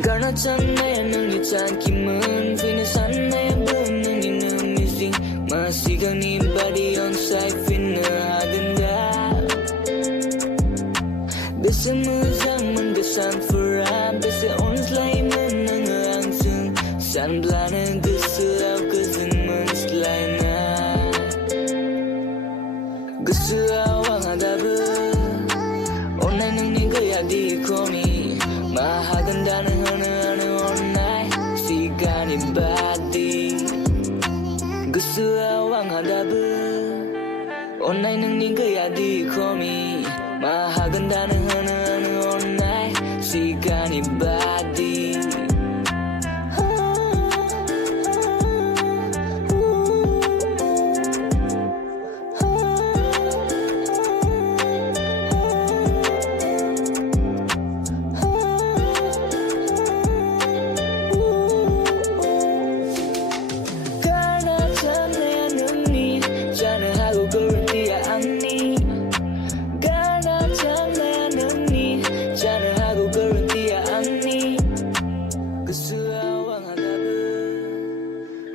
Karena canaya nang itan kiman Fina sanaya ben nang inang missing Masih gani body on side fina aganda Bisa zaman kesan fura Bisa ons lai menang langsung San belana gesuau kesan menslaina Gesuau ang adabu Onay nang ni gaya di komi Mahaganda na hana onay Sigani badi Gusto ang hadabu Onay nang ni gaya di komi Mahaganda na hana onay Sigani badi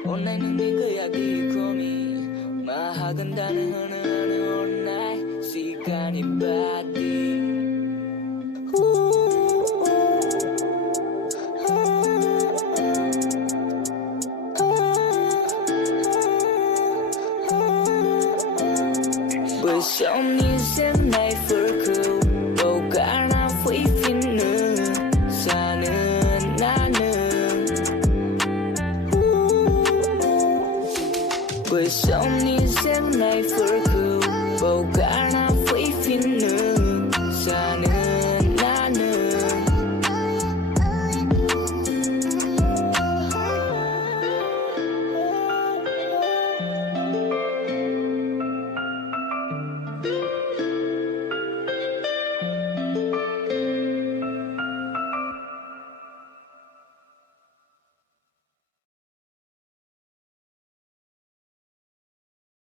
Onay nang di gaya di komi Mahaganda na hana onay Sigani badi Bởi sao ni xem này phở khâu Bầu cả na phủy phim nơ Xa nơ na nơ Bởi sao ni xem này phở khâu Bầu